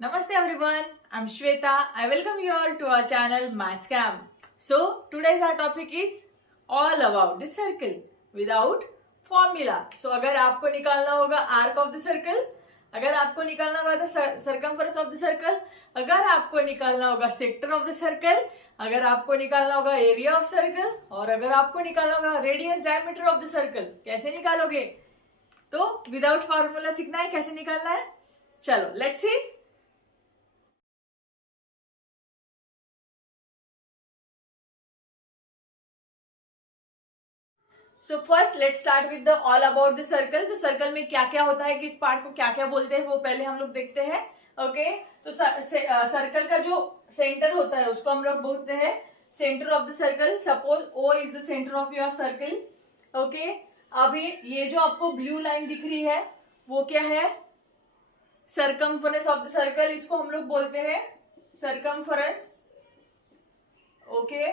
Namaste everyone, I'm Shweta. I welcome you all to our channel Maths Camp. So today's our topic is all about the circle without formula. So अगर आपको निकालना होगा arc of the circle, अगर आपको निकालना होगा the circumference of the circle, अगर आपको निकालना होगा sector of the circle, अगर आपको निकालना होगा area of circle और अगर आपको निकालना होगा radius diameter of the circle, कैसे निकालोगे? तो विदाउट फॉर्मूला सीखना है, कैसे निकालना है? चलो let's see. So first let start with the all about the circle. तो सर्कल में क्या क्या होता है, किस पार्ट को क्या क्या बोलते हैं, वो पहले हम लोग देखते हैं. ओके तो सर्कल का जो सेंटर होता है उसको हम लोग बोलते हैं centre of the circle. Suppose O is the centre of your circle. Okay अभी ये जो आपको ब्लू लाइन दिख रही है वो क्या है? Circumference of the circle. इसको हम लोग बोलते हैं सर्कमफरेंस. ओके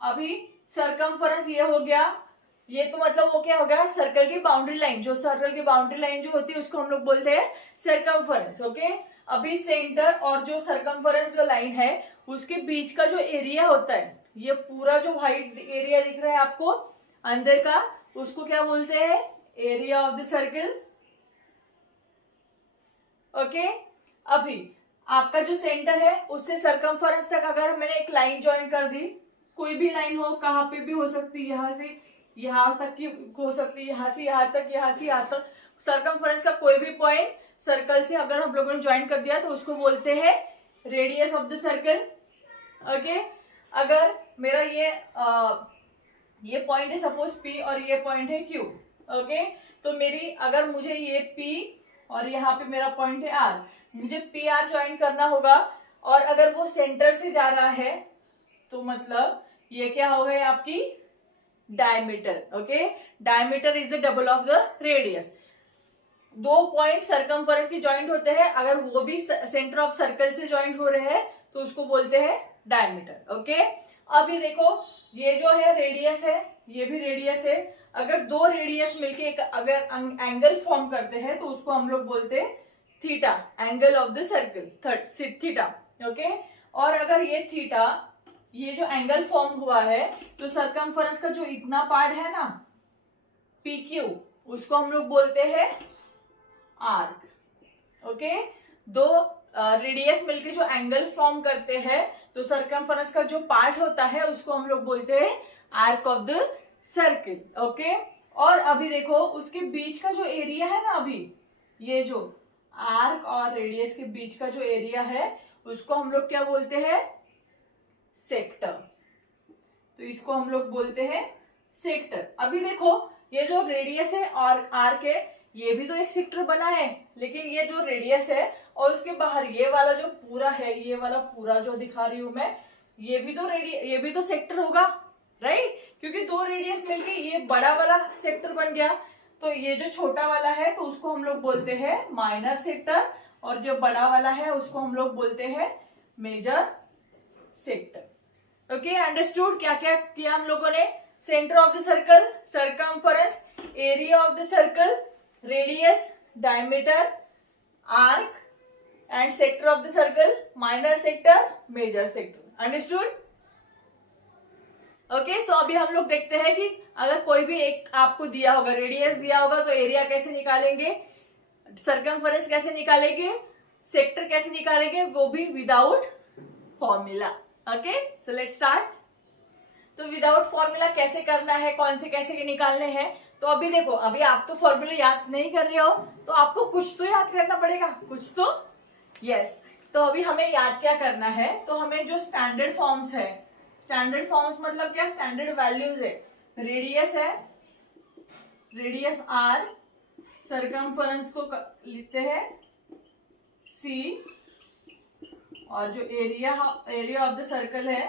अभी सर्कमफरेंस ये हो गया. ये तो मतलब वो क्या हो गया? सर्कल की बाउंड्री लाइन. जो सर्कल की बाउंड्री लाइन जो होती है उसको हम लोग बोलते हैं सर्कमफरेंस. ओके अभी सेंटर और जो सर्कमफरेंस जो लाइन है उसके बीच का जो एरिया होता है, ये पूरा जो व्हाइट एरिया दिख रहा है आपको अंदर का, उसको क्या बोलते हैं? Area of the circle. Okay अभी आपका जो सेंटर है उससे सर्कमफरेंस तक अगर मैंने एक लाइन ज्वाइन कर दी, कोई भी लाइन हो, कहाँ पे भी हो सकती है, यहाँ से यहाँ तक की हो सकती है, यहाँ से यहाँ तक, यहाँ से यहाँ तक, सर्कमफरेंस का कोई भी पॉइंट सर्कल से अगर हम लोगों ने ज्वाइन कर दिया तो उसको बोलते हैं radius of the circle. Okay अगर मेरा ये पॉइंट है सपोज P और ये पॉइंट है Q. ओके तो मेरी अगर मुझे ये P और यहाँ पे मेरा पॉइंट है R, मुझे PR ज्वाइन करना होगा और अगर वो सेंटर से जा रहा है तो मतलब ये क्या हो गई आपकी diameter. Okay diameter is the double of the radius. दो पॉइंट सर्कमफरेंस की ज्वाइंट होते हैं, अगर वो भी सेंटर ऑफ सर्कल से ज्वाइंट हो रहे हैं तो उसको बोलते हैं डायमीटर. ओके अभी देखो ये जो है रेडियस है, ये भी रेडियस है. अगर दो रेडियस मिलके एक अगर एंगल फॉर्म करते हैं तो उसको हम लोग बोलते हैं theta, angle of the circle theta. Okay और अगर ये थीटा, ये जो एंगल फॉर्म हुआ है तो सर्कमफरेंस का जो इतना पार्ट है ना PQ, उसको हम लोग बोलते हैं आर्क. ओके दो रेडियस मिलके जो एंगल फॉर्म करते हैं तो सर्कमफरेंस का जो पार्ट होता है उसको हम लोग बोलते हैं arc of the circle. Okay और अभी देखो उसके बीच का जो एरिया है ना, अभी ये जो आर्क और रेडियस के बीच का जो एरिया है उसको हम लोग क्या बोलते हैं? सेक्टर. तो इसको हम लोग बोलते हैं सेक्टर. अभी देखो ये जो रेडियस है और आर्क है ये भी तो एक सेक्टर बना है, लेकिन ये जो रेडियस है और उसके बाहर ये वाला जो पूरा है, ये वाला पूरा जो दिखा रही हूं मैं, ये भी तो सेक्टर होगा, राइट? क्योंकि दो रेडियस मिलके ये बड़ा वाला सेक्टर बन गया. तो ये जो छोटा वाला है तो उसको हम लोग बोलते हैं माइनर सेक्टर और जो बड़ा वाला है उसको हम लोग बोलते हैं मेजर सेक्टर. Okay understood? क्या क्या किया हम लोगों ने? Centre of the circle, circumference, area of the circle, radius, diameter, arc and sector of the circle, minor sector, major sector. Understood? Okay so अभी हम लोग देखते हैं कि अगर कोई भी एक आपको दिया होगा, रेडियस दिया होगा तो एरिया कैसे निकालेंगे, सर्कमफरेंस कैसे निकालेंगे, सेक्टर कैसे निकालेंगे, वो भी without formula. Okay so let's start. तो विदाउट फॉर्मूला कैसे करना है, कौन से कैसे निकालने हैं? तो अभी देखो, अभी आप तो फॉर्मूला याद नहीं कर रहे हो तो आपको कुछ तो याद करना पड़ेगा, कुछ तो. यस तो अभी हमें याद क्या करना है? तो हमें जो स्टैंडर्ड फॉर्म्स है, स्टैंडर्ड फॉर्म्स मतलब क्या? स्टैंडर्ड वैल्यूज है. रेडियस है, रेडियस R, सर्कमफरेंस को लिखते हैं C और जो एरिया ऑफ द सर्कल है,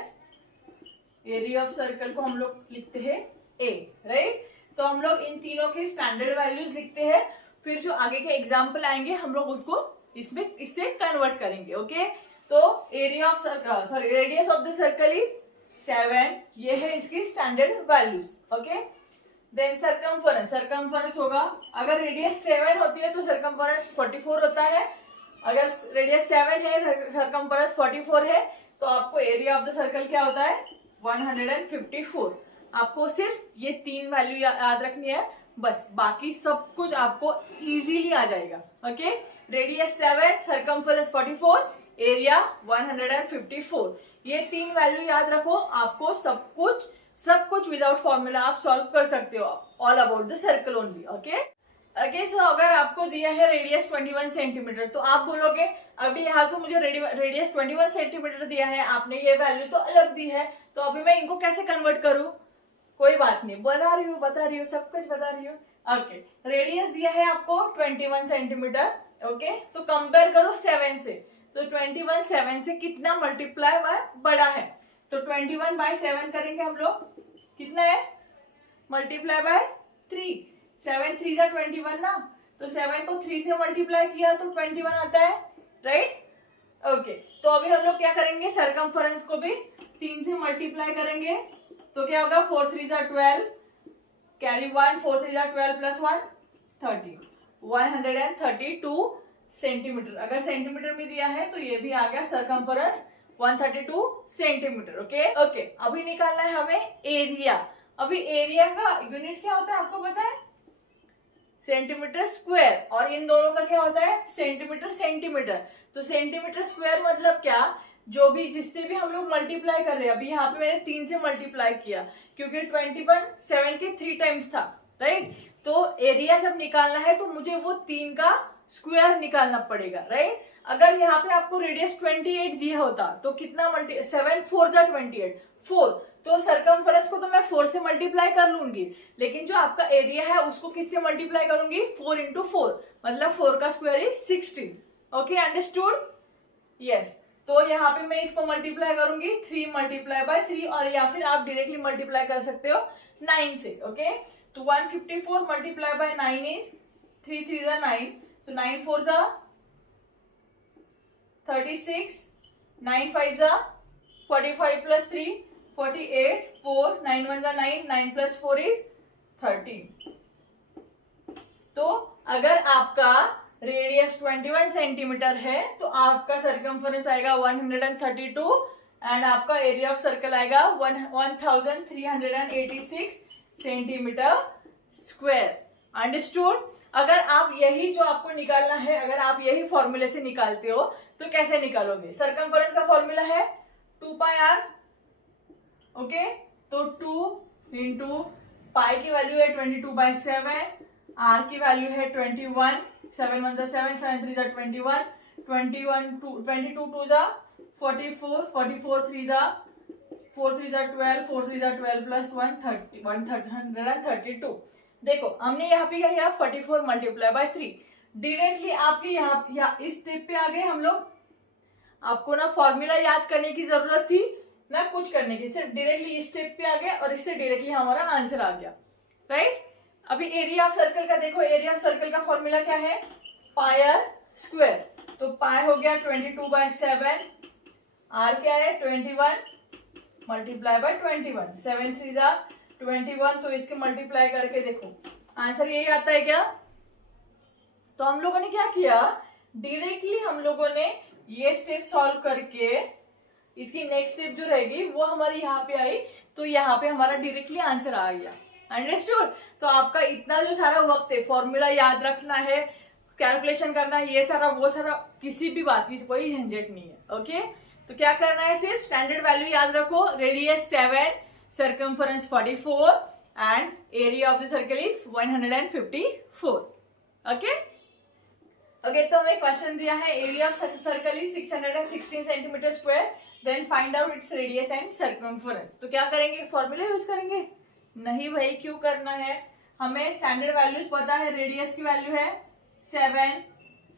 एरिया ऑफ सर्कल को हम लोग लिखते हैं A, राइट? तो हम लोग इन तीनों के स्टैंडर्ड वैल्यूज लिखते हैं. फिर जो आगे के एग्जाम्पल आएंगे हम लोग उसको इससे कन्वर्ट करेंगे. ओके तो area of sorry radius of the circle is 7, ये है इसकी standard values. Okay then circumference होगा, अगर रेडियस 7 होती है तो सर्कमफरेंस 44 होता है. अगर रेडियस 7 है, सर्कमफरेंस 44 है, तो आपको एरिया ऑफ द सर्कल क्या होता है 154। आपको सिर्फ ये 3 वैल्यू याद रखनी है बस, बाकी सब कुछ आपको इजीली आ जाएगा। ओके, रेडियस 7, सर्कमफरेंस 44, एरिया 154, ये 3 वैल्यू याद रखो। आपको सब कुछ विदाउट फॉर्मूला आप सॉल्व कर सकते हो, all about the circle only. Okay okay, so अगर आपको दिया है रेडियस 21 सेंटीमीटर, तो आप बोलोगे अभी यहाँ तो मुझे रेडियस 21 सेंटीमीटर दिया है, आपने ये वैल्यू तो अलग दी है, तो अभी मैं इनको कैसे कन्वर्ट करूं? कोई बात नहीं, बता रही हूँ, सब कुछ बता रही हूँ। ओके, रेडियस दिया है आपको 21 सेंटीमीटर। ओके, तो कंपेयर करो 7 से, तो 21 7 से कितना मल्टीप्लाई बाय बड़ा है, तो 21 बाय 7 करेंगे हम लोग, कितना है मल्टीप्लाई बाय 3, 7 3 जा 21 ना, तो 7 को 3 से मल्टीप्लाई किया तो 21 आता है, राइट। ओके, तो अभी हम लोग क्या करेंगे, सर्कमफरेंस को भी 3 से मल्टीप्लाई करेंगे, तो क्या होगा 4 3 जा 12, कैरी 1, 4 3 जा 12 प्लस 1 30, 132 सेंटीमीटर। अगर सेंटीमीटर में दिया है तो ये भी आ गया सर्कमफरेंस 132 सेंटीमीटर। ओके ओके, अभी निकालना है हमें एरिया। अभी एरिया का यूनिट क्या होता है आपको पता है, सेंटीमीटर स्क्वायर, और इन दोनों का क्या होता है सेंटीमीटर सेंटीमीटर। तो सेंटीमीटर स्क्वायर मतलब क्या, जो भी जिससे भी हम लोग मल्टीप्लाई कर रहे हैं, अभी यहाँ पे मैंने 3 से मल्टीप्लाई किया क्योंकि 21 7 के 3 टाइम्स था, राइट। तो एरिया जब निकालना है तो मुझे वो 3 का स्क्वायर निकालना पड़ेगा, राइट। अगर यहाँ पे आपको रेडियस 28 दिया होता तो कितना 7 4 जा 28 4, तो सर्कमफरेंस को तो मैं 4 से मल्टीप्लाई कर लूंगी, लेकिन जो आपका एरिया है उसको किससे मल्टीप्लाई करूंगी 4 इंटू 4, मतलब 4 का square is 16। Okay, understood, yes. तो यहाँ पे मैं इसको मल्टीप्लाई करूंगी 3 मल्टीप्लाई बाय 3, और या फिर आप डायरेक्टली मल्टीप्लाई कर सकते हो 9 से। ओके, तो 154 मल्टीप्लाई बाय 9 इज 3 3 जा 9, so 9 4 जा 36, 9 5 जा 45 प्लस 3 48, 4 9 1 जा 9, 9 प्लस 4 इज 13। तो अगर आपका रेडियस 21 सेंटीमीटर है तो आपका सर्कमफरेंस आएगा 132 एंड आपका एरिया ऑफ सर्कल आएगा 1386 सेंटीमीटर स्क्वायर। अंडरस्टूड। अगर आप यही जो आपको निकालना है, अगर आप यही फॉर्मूले से निकालते हो तो कैसे निकालोगे, सर्कमफरेंस का फॉर्मूला है 2 पाई आर। ओके, तो 2 इंटू पाई की वैल्यू है 22/7, आर की वैल्यू है 21, 7 1 जा 7, 7 3 जा 21, 22 2 जा 44, 44 3 जा 4 3 जा 12, 4 3 जा 12 प्लस 132। देखो हमने यहाँ पे किया 44 मल्टीप्लाई बाय 3, डायरेक्टली आपके यहाँ इस स्टेप पे आ गए हम लोग। आपको ना फॉर्मूला याद करने की जरूरत थी ना कुछ करने की, सिर्फ डायरेक्टली इस स्टेप पे आ गए और इससे डायरेक्टली हमारा आंसर आ गया, राइट। अभी एरिया ऑफ सर्कल का देखो, एरिया ऑफ सर्कल का फॉर्मूला क्या है पाई आर स्क्वायर। तो पाई हो गया 22/7, आर क्या है 21 मल्टीप्लाई बाय 21, 7 3 जा 21, तो इसके मल्टीप्लाई करके देखो आंसर यही आता है क्या। तो हम लोगों ने क्या किया, डायरेक्टली हम लोगों ने ये स्टेप सॉल्व करके इसकी नेक्स्ट स्टेप जो रहेगी वो हमारी यहाँ पे आई, तो यहाँ पे हमारा डायरेक्टली आंसर आ गया। अंडरस्टूड। तो आपका इतना जो सारा वक्त है, फॉर्मूला याद रखना है, कैलकुलेशन करना है, ये सारा वो सारा, किसी भी बात की कोई झंझट नहीं है। ओके, तो क्या करना है, सिर्फ स्टैंडर्ड वैल्यू याद रखो, radius 7, circumference 44 and area of the circle is 154। Okay okay, तो हमें क्वेश्चन दिया है area of circle is 616 centimetre square, then find out its radius and circumference. तो क्या करेंगे, फॉर्मूला यूज करेंगे? नहीं भाई, क्यों करना है, हमें स्टैंडर्ड वैल्यूज पता है। रेडियस की वैल्यू है 7,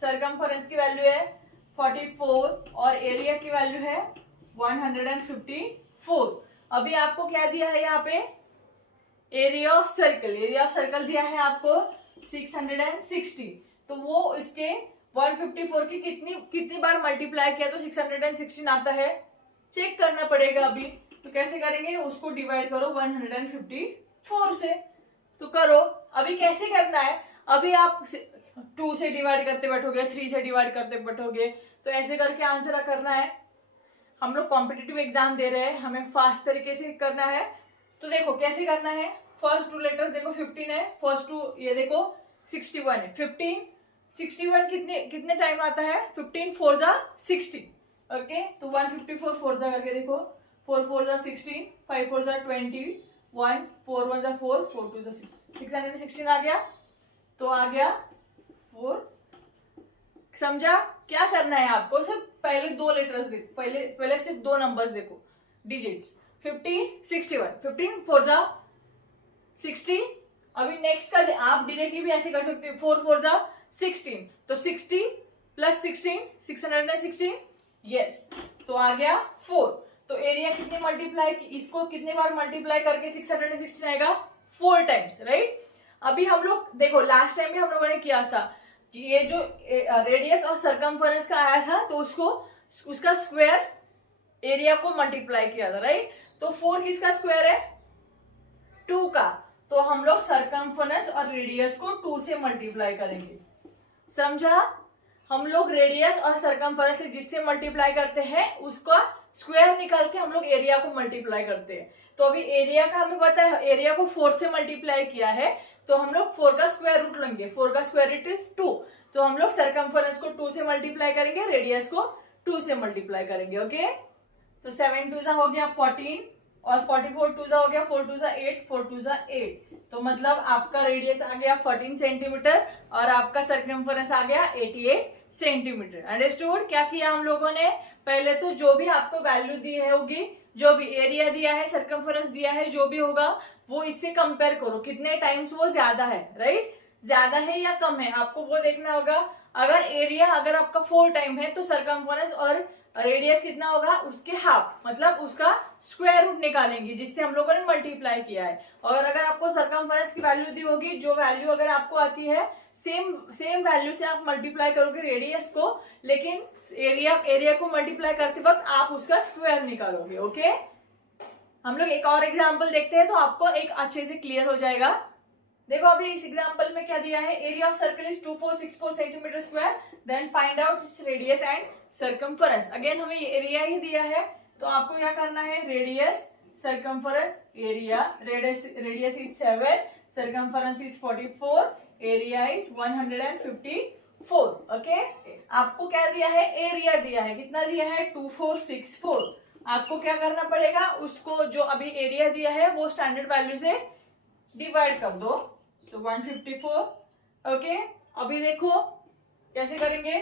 सर्कमफरेंस की वैल्यू है 44 और एरिया की वैल्यू है 154। अभी आपको क्या दिया है यहाँ पे, area of circle. Area of circle दिया है आपको 660, तो वो इसके 154 की कितनी बार मल्टीप्लाई किया तो 616 आता है, चेक करना पड़ेगा। अभी तो कैसे करेंगे, उसको डिवाइड करो 154 से, तो करो। अभी कैसे करना है, अभी आप 2 से डिवाइड करते बैठोगे, 3 से डिवाइड करते बैठोगे, तो ऐसे करके आंसर करना है। हम लोग कॉम्पिटिटिव एग्जाम दे रहे हैं, हमें फास्ट तरीके से करना है। तो देखो कैसे करना है, फर्स्ट 2 लेटर्स देखो 15 है, फर्स्ट 2 ये देखो 61 है। 15 61 कितने टाइम आता है, 15 4 जा 60, ओके। तो 154 4 जा करके देखो, 4 4 जा 16, 5 4 जा 21, 4 1 जा 4, 4 2 जा 616 आ गया। तो आ गया 4। समझा क्या करना है आपको, सिर्फ पहले 2 लेटर्स देखो, पहले सिर्फ 2 नंबर्स देखो, डिजिट्स 15 61, 15 4 जा 60। अभी नेक्स्ट का आप डायरेक्टली भी ऐसे कर सकते हो, 4 4 जा 16, तो 60 प्लस 16 616, यस। तो आ गया 4। तो एरिया कितने मल्टीप्लाई, इसको कितने बार मल्टीप्लाई करके 616 आएगा, 4 टाइम्स, राइट। अभी हम लोग देखो लास्ट टाइम भी हम लोगों ने किया था, ये जो रेडियस और सरकमफरेंस का आया था, तो उसका स्क्वायर एरिया को मल्टीप्लाई किया था, राइट। तो 4 किसका स्क्वायर है, 2 का। तो हम लोग सरकमफरेंस और रेडियस को 2 से मल्टीप्लाई करेंगे, समझा। हम लोग रेडियस और सरकमफरेंस से जिससे मल्टीप्लाई करते हैं उसका स्क्वायर निकाल के हम लोग एरिया को मल्टीप्लाई करते हैं। तो अभी एरिया का हमें पता है, एरिया को 4 से मल्टीप्लाई किया है, तो हम लोग 4 का स्क्वायर रूट लेंगे, 4 का स्क्वायर रूट इज 2। तो हम लोग सरकमफरेंस को 2 से मल्टीप्लाई करेंगे, रेडियस को 2 से मल्टीप्लाई करेंगे, ओके। तो 7 2 हो गया 14 और 44 2 हो गया 4 2 8, 4 2 8। तो मतलब आपका रेडियस आ गया 14 सेंटीमीटर और आपका सरकमफरेंस आ गया 88 सेंटीमीटर। अंडरस्टूड। क्या किया हम लोगों ने, पहले तो जो भी आपको वैल्यू दी है होगी, जो भी एरिया दिया है, सरकमफरेंस दिया है, जो भी होगा वो इससे कंपेयर करो कितने टाइम्स वो ज्यादा है, राइट। ज्यादा है या कम है आपको वो देखना होगा। अगर एरिया अगर आपका 4 टाइम है तो सरकमफरेंस और रेडियस कितना होगा, उसके हाफ, मतलब उसका स्क्वायर रूट निकालेंगे जिससे हम लोगों ने मल्टीप्लाई किया है। और अगर आपको सरकमफरेंस की वैल्यू दी होगी, जो वैल्यू अगर आपको आती है सेम वैल्यू से आप मल्टीप्लाई करोगे रेडियस को, लेकिन एरिया को मल्टीप्लाई करते वक्त आप उसका स्क्वायर निकालोगे, ओके। हम लोग एक और एग्जाम्पल देखते हैं तो आपको एक अच्छे से क्लियर हो जाएगा। देखो अभी इस एग्जाम्पल में क्या दिया है, area of circle is 2464 centimetre square, then find out its radius and circumference. Again हमें एरिया ही दिया है, तो आपको क्या करना है, radius circumference area, radius is 7, circumference is 44, area is 154, okay. आपको क्या दिया है, एरिया दिया है, कितना दिया है 2464। आपको क्या करना पड़ेगा, उसको जो अभी एरिया दिया है वो स्टैंडर्ड वैल्यू से डिवाइड कर दो, तो 154, ओके। अभी देखो कैसे करेंगे,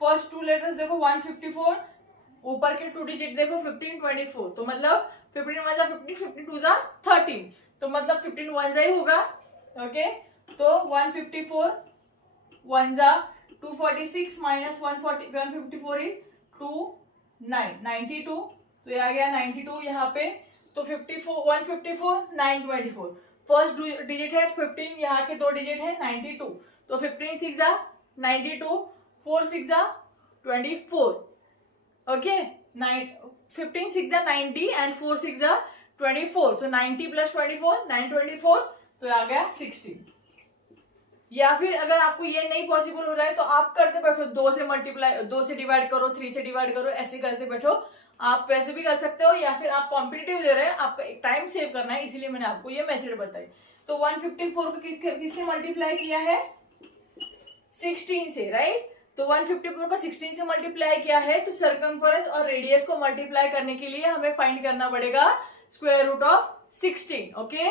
फर्स्ट 2 लेटर्स देखो 154, ऊपर के 2 डिजिट देखो 15 24, तो मतलब 15 1 जा 15, 15 2 जा 13, तो मतलब 15 1 जा ही होगा, ओके। तो 154 1 जा 246 माइनस 154 इज 92, तो ये आ गया 92 यहाँ पे। तो 54 154 924, फर्स्ट डिजिट है 15, यहाँ के 2 डिजिट है 92, तो 15 6 जा 92, 4 6 जा 24, ओके। 15 6 जा 90 एंड 4 6 जा 24, सो 90 प्लस 24 924, तो आ गया 16। या फिर अगर आपको ये नहीं पॉसिबल हो रहा है तो आप करते बैठो, 2 से मल्टीप्लाई, 2 से डिवाइड करो, 3 से डिवाइड करो, ऐसे करते बैठो। आप वैसे भी कर सकते हो, या फिर आप कॉम्पिटिटिव दे रहे हैं, आपका एक टाइम सेव करना है, इसीलिए मैंने आपको ये मेथड बताई। तो 154 को किससे मल्टीप्लाई किया है, 16 से, राइट। तो 154 को 16 से मल्टीप्लाई किया है, तो सरकमफरेंस और रेडियस को मल्टीप्लाई करने के लिए हमें फाइंड करना पड़ेगा स्क्वायर रूट ऑफ 16, ओके।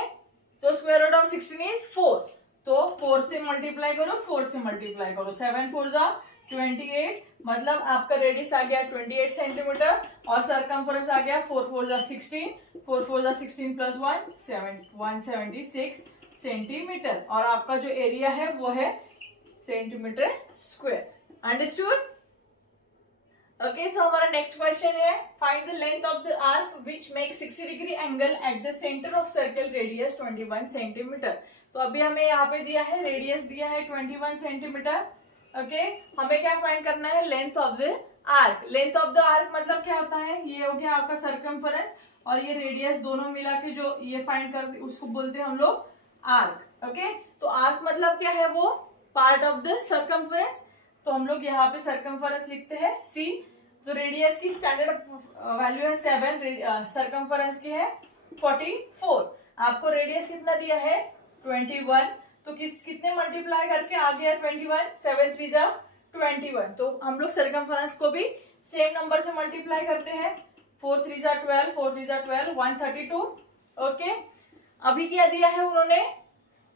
तो स्क्वायर रूट ऑफ 16 इज 4, तो 4 से मल्टीप्लाई करो, 4 से मल्टीप्लाई करो, 7 4 जा 28, मतलब आपका रेडियस आ गया 28 सेंटीमीटर और सरकमफरेंस आ गया 4 4 जा 16, 4 4 जा 16 प्लस 176 सेंटीमीटर, और आपका जो एरिया है वो है सेंटीमीटर स्क्वायर। अंडरस्टूड। ओके, सो हमारा नेक्स्ट क्वेश्चन है, find the length of the arc which make 60 degree angle at the centre of circle, radius 21 centimetre. तो अभी हमें यहाँ पे दिया है, रेडियस दिया है 21 सेंटीमीटर, ओके। हमें क्या फाइंड करना है, length of the arc. Length of the arc मतलब क्या होता है, ये हो गया आपका सरकमफरेंस और ये रेडियस, दोनों मिला के जो ये फाइंड कर उसको बोलते हैं हम लोग आर्क, ओके। तो आर्क मतलब क्या है, वो पार्ट ऑफ द सर्कमफरेंस, तो हम लोग यहाँ पे सर्कमफरेंस लिखते हैं सी। तो रेडियस की स्टैंडर्ड वैल्यू है 7, सर्कमफरेंस की है 44। आपको रेडियस कितना दिया है 21, तो कितने मल्टीप्लाई करके आ गया 21, 7 3 जा 21। तो हम लोग सर्कमफरेंस को भी सेम नंबर से मल्टीप्लाई करते हैं, 4 3 जा 12, 4 3 जा 12, 132। ओके, अभी क्या दिया है उन्होंने,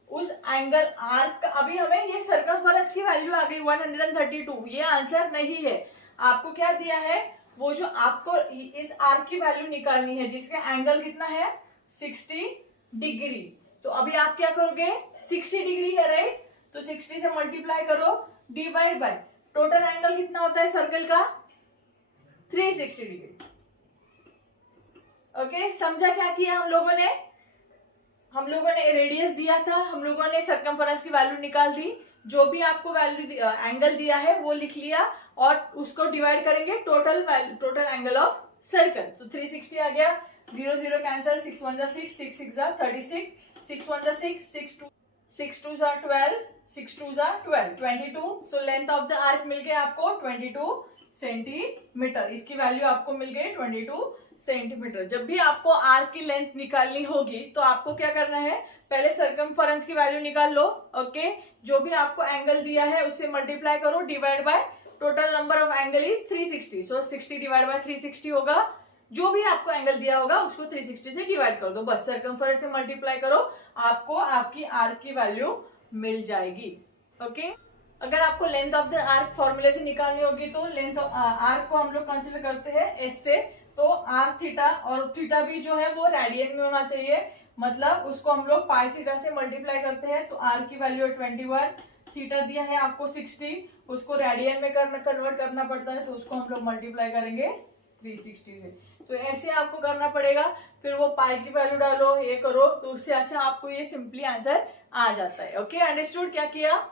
उस एंगल आर्क, अभी हमें ये सर्कमफरेंस की वैल्यू आ गई 132, ये आंसर नहीं है। आपको क्या दिया है, वो जो आपको इस आर्क की वैल्यू निकालनी है जिसका एंगल कितना है 60 डिग्री। तो अभी आप क्या करोगे, 60 डिग्री है राइट, तो 60 से मल्टीप्लाई करो, डिवाइड बाय टोटल एंगल कितना होता है सर्कल का 360 डिग्री। ओके, समझा क्या किया हम लोगों ने रेडियस दिया था, हम लोगों ने सर्कमफरेंस की वैल्यू निकाल दी, जो भी आपको वैल्यू एंगल दिया है वो लिख लिया और उसको डिवाइड करेंगे टोटल एंगल ऑफ सर्कल। तो 360 आ गया, 0 0 कैंसिल, 6 1 जा 6, 6 6 जा 36, 6 1 जा 6, 6 2 जा 12, 6 2 जा 12, 22। So length of the arc मिल गया आपको 22 सेंटीमीटर, इसकी वैल्यू आपको मिल गई 22 सेंटीमीटर। जब भी आपको आर्क की लेंथ निकालनी होगी तो आपको क्या करना है, पहले सर्कमफरेंस की वैल्यू निकाल लो। ओके, जो भी आपको एंगल दिया है उससे मल्टीप्लाई करो, divide by total number of angle is 360, so 60 divide by 360 होगा। जो भी आपको एंगल दिया होगा उसको 360 से डिवाइड कर दो, बस सर्कमफरेंस से मल्टीप्लाई करो, आपको आपकी आर्क की वैल्यू मिल जाएगी। ओके, अगर आपको लेंथ ऑफ द आर्क फॉर्मूले से निकालनी होगी तो लेंथ ऑफ आर्क को हम लोग कंसीडर करते हैं एस से, तो आर थीटा, और थीटा भी जो है वो रेडियन में होना चाहिए, मतलब उसको हम लोग पाई थीटा से मल्टीप्लाई करते हैं। तो आर की वैल्यू है 21, थीटा दिया है आपको 60, उसको रेडियन में कन्वर्ट करना पड़ता है, तो उसको हम लोग मल्टीप्लाई करेंगे 360 से। तो ऐसे आपको करना पड़ेगा, फिर वो पाई की वैल्यू डालो, ये करो, तो उससे अच्छा आपको ये सिंपली आंसर आ जाता है। Okay, understood? क्या किया,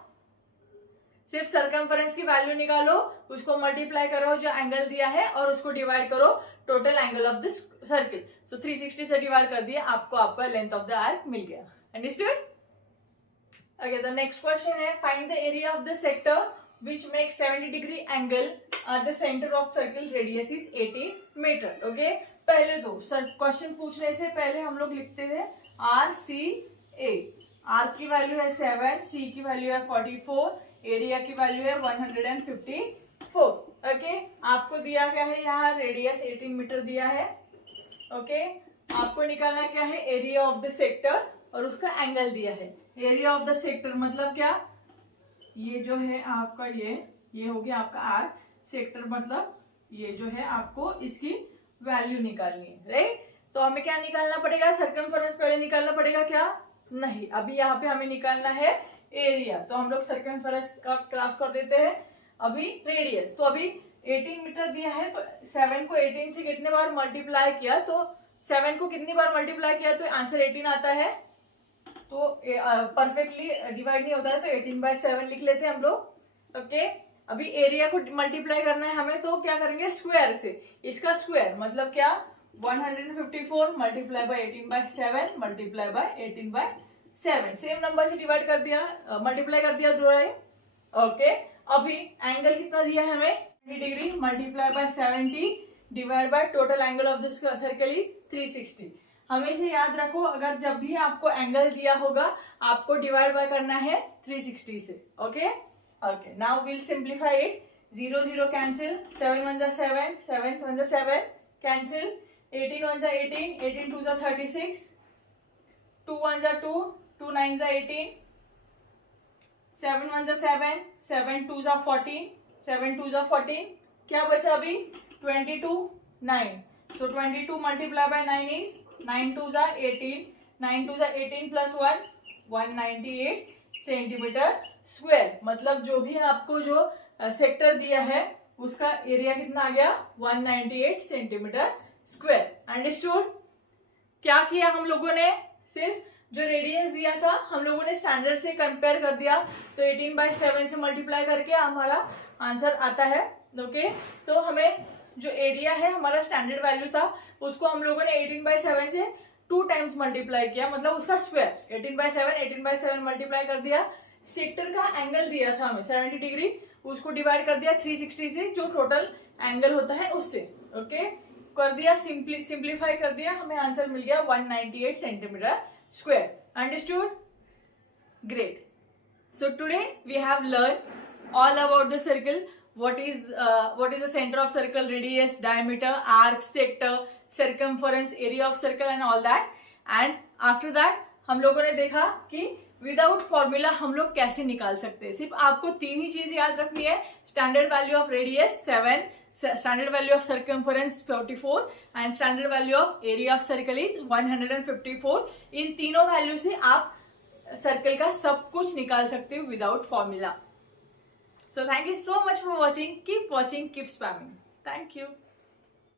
सिर्फ सर्कमफरेंस की वैल्यू निकालो, उसको मल्टीप्लाई करो जो एंगल दिया है और उसको डिवाइड करो total angle of this circle. So 360 से डिवाइड कर दिया, आपको आपका लेंथ ऑफ द आर्क मिल गया। Understood? Okay, the next question है, find the area of the sector which makes 70 degree angle at the center of circle, radius is 80 meter. Okay, पहले दो क्वेश्चन पूछने से पहले हम लोग लिखते हैं आर सी ए। आर की वैल्यू है 7, सी की वैल्यू है 44, एरिया की वैल्यू है 154। ओके, आपको दिया गया है यहाँ रेडियस 18 मीटर दिया है। ओके, आपको निकालना क्या है, एरिया ऑफ द सेक्टर, और उसका एंगल दिया है। एरिया ऑफ द सेक्टर मतलब क्या, ये जो है आपका ये हो गया आपका आर, सेक्टर मतलब ये जो है आपको इसकी वैल्यू निकालनी है राइट। तो हमें क्या निकालना पड़ेगा, सर्कमफरेंस पहले निकालना पड़ेगा क्या, नहीं, अभी यहाँ पे हमें निकालना है एरिया। तो हम लोग सर्कमफरेंस का क्रॉस कर देते हैं, अभी रेडियस। तो अभी 18 मीटर दिया है, तो 7 को 18 से कितने बार मल्टीप्लाई किया, तो 7 को कितनी बार मल्टीप्लाई किया तो आंसर 18 आता है। तो परफेक्टली डिवाइड नहीं होता है, तो 18/7 लिख लेते हैं हम लोग। ओके, अभी एरिया को मल्टीप्लाई करना है हमें, तो क्या करेंगे, स्क्वायर से। इसका स्क्वायर मतलब क्या, 154 multiply by 18/7 multiply by 18/7, same number से डिवाइड कर दिया, मल्टीप्लाई कर दिया दोबारा। ओके, अभी एंगल कितना दिया है हमें 20 degree, multiply by 70 divide by total angle of this circle is 360। हमेशा याद रखो, अगर जब भी आपको एंगल दिया होगा आपको डिवाइड बाय करना है 360 से। Okay okay, now will simplify it. 0 0 cancel, 7 1 जा 7, 7 1 जा 7 कैंसिल, 18 1 जा 18, 18 2 जा 36, 2 1 जा 2, 2 9 जा 18, 7 1 जा 7, 7 2 जा 14, 7 2 जा 14, क्या बचा अभी 22 9। सो 22 मल्टीप्लाई बाय 9 इज 9 2 जा 18, 9 2 जा 18 प्लस 1 198 सेंटीमीटर स्क्वायर। मतलब जो भी आपको जो सेक्टर दिया है उसका एरिया कितना आ गया 198 सेंटीमीटर स्क्वायर। अंडरस्टूड? क्या किया हम लोगों ने, सिर्फ जो रेडियस दिया था हम लोगों ने स्टैंडर्ड से कंपेयर कर दिया, तो 18/7 से मल्टीप्लाई करके हमारा आंसर आता है। ओके, तो हमें जो एरिया है हमारा स्टैंडर्ड वैल्यू था उसको हम लोगों ने 18/7 से 2 टाइम्स मल्टीप्लाई किया, मतलब उसका स्क्वायर। 18/7 18/7 मल्टीप्लाई कर दिया, सेक्टर का एंगल दिया था हमें 70 डिग्री, उसको डिवाइड कर दिया 360 से, जो टोटल एंगल होता है उससे। ओके, कर दिया, सिंप्लीफाई कर दिया, हमें आंसर मिल गया 198 centimetre square. Understood? Great. So today we have learned all about the circle. What is the center of circle, radius, diameter, arc, sector, circumference, area of circle and all that. And after that हम लोगों ने देखा कि without formula हम लोग कैसे निकाल सकते हैं। सिर्फ आपको 3 ही चीज याद रखनी है, standard value of radius 7, standard value of circumference 44 and standard value of area of circle is 154। इन तीनों वैल्यू से आप सर्कल का सब कुछ निकाल सकते हो without formula. So thank you so much for watching, keep watching, keep spamming. Thank you.